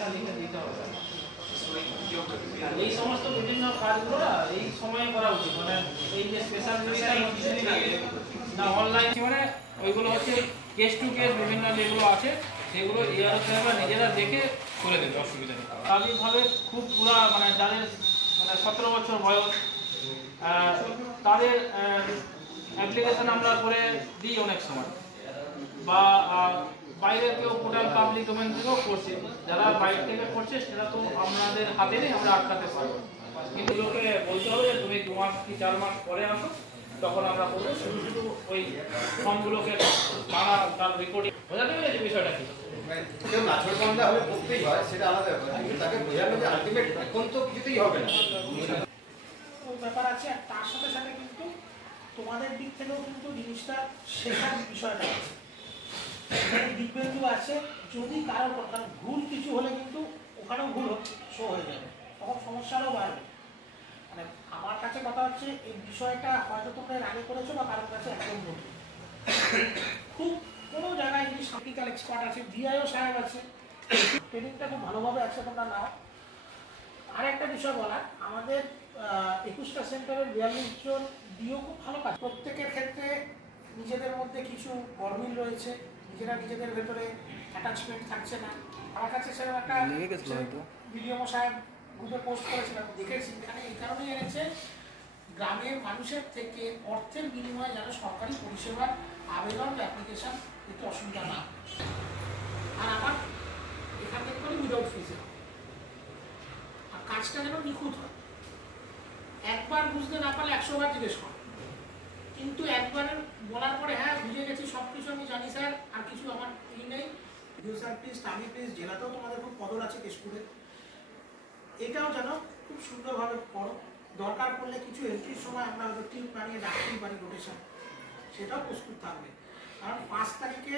একটা লিখে দিতে হবে। এই সমস্ত বিভিন্ন কাজগুলো এই সময়ে করা উচিত, মানে এই যে স্পেশাল কিছুদিন আগে না অনলাইন মানে ওইগুলো হচ্ছে কেস টু কেস বিভিন্ন যেগুলো আছে সেগুলো এআরও সাহেবরা নিজেরা দেখে করে দেবে, অসুবিধা নেই। স্বাভাবিকভাবে খুব পুরা মানে যাদের মানে 17 বছর বয়স তাদের অ্যাপ্লিকেশন আমরা করে দিই অনেক সময়, বা বাইরের কেউ টোটাল পাবলিক ডোমেন থেকেও করছে, যারা বাইরে থেকে করছে সেটা তো আমাদের হাতে নেই, আমরা আটকাতে পারবো। কিন্তু লোকে বলতে হবে যে তুমি 2 মাস কি 4 মাস পরে আসো, তখন আমরা করবো। শুধু শুধু ওই ফর্মগুলোকে বানা তার রেকর্ডিং বোঝাতে হবে যে বিষয়টা কি। কেউ নাচের বন্ধা হলে করতেই হয়, সেটা আলাদা ব্যাপার, কিন্তু তাকে বোঝানো যে আলটিমেট এখন তো কিছুতেই হবে না ওই ব্যাপার আছে। আর তার সাথে সাথে কিন্তু তোমাদের দিক থেকেও কিন্তু জিনিসটা শেখার বিষয়টা আছে, দিকবিন্দু আছে। যদি কারো কারণ ভুল কিছু হলে কিন্তু ওখানেও ভুল শো হয়ে যাবে, তখন সমস্যারও বাড়বে। মানে আমার কাছে কথা হচ্ছে এই বিষয়টা হয়তো তোমরা এর আগে করেছো বা কারোর কাছে একদম নতুন। খুব কোনো জায়গায় যদি সার্টিক্যাল এক্সপার্ট আছে, ডিআইও সাহেব আছে, ট্রেনিংটা খুব ভালোভাবে আছে, তোমরা নাও। আর একটা বিষয় বলার, আমাদের 21টা সেন্টারের 42 জন ডিও খুব ভালো কাজ। প্রত্যেকের ক্ষেত্রে নিজেদের মধ্যে কিছু গরমিল রয়েছে, নিজেরা নিজেদের ভেতরে অ্যাটাচমেন্ট থাকছে না। আমার কাছে সেরকম একটা ভিডিও সাহেব গ্রুপে পোস্ট করেছিলাম, দেখেছি। এখানে এই কারণেই এনেছে, গ্রামের মানুষের থেকে অর্থের বিনিময়ে যেন সরকারি পরিষেবার আবেদন বা অ্যাপ্লিকেশন একটু অসুবিধা না। আর আমার এখান থেকে করি উইদাউট ফিজে, আর কাজটা যেন নিখুঁত হয়। একবার বুঝতে না পারলে 100 বার জিজ্ঞেস কর, কিন্তু একবার বলার পরে হ্যাঁ বুঝে গেছি সব কিছু আমি জানি স্যার, আর কিছু আমার ই নেই। ভিডিও স্যার প্লিজ, টামি প্লিজ, জেলাতেও তোমাদের খুব কদর আছে কেশপুরে, এটাও যেন খুব সুন্দরভাবে করো। দরকার পড়লে কিছু এন্ট্রির সময় আমরা হয়তো টিম বানিয়ে ডাকতেই পারি রোটেশন, সেটাও প্রস্তুত থাকবে। কারণ 5 তারিখে